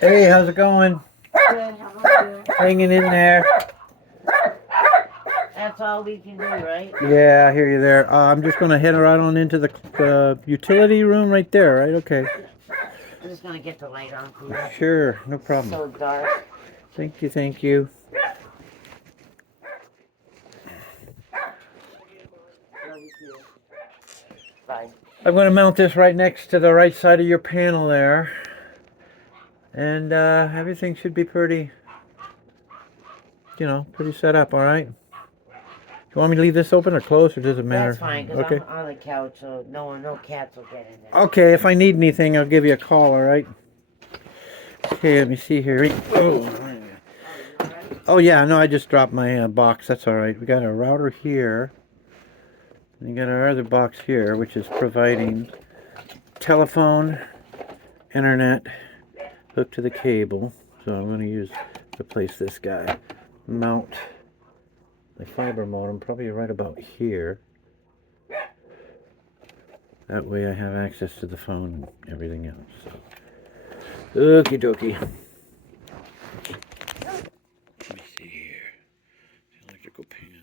Hey, how's it going? Good, how about you? Hanging in there. That's all we can do, right? Yeah, I hear you there. I'm just going to head right on into the utility room right there, right? Okay. I'm just gonna get the light on for you. Sure, no It's problem. so dark. Thank you, thank you. Love you too. Bye. I'm going to mount this right next to the right side of your panel there. And everything should be pretty, pretty set up, all right? You want me to leave this open or closed, or does it matter? That's fine, because Okay. I'm on the couch, so no cats will get in there. Okay, if I need anything, I'll give you a call, all right? Okay, let me see here. Oh yeah, no, I just dropped my box. That's all right. We got a router here. And you got our other box here, which is providing telephone, internet, hooked to the cable. So I'm going to replace this guy. Mount the fiber modem probably right about here. That way I have access to the phone and everything else. So, okie dokie. Let me see here. Electrical panel.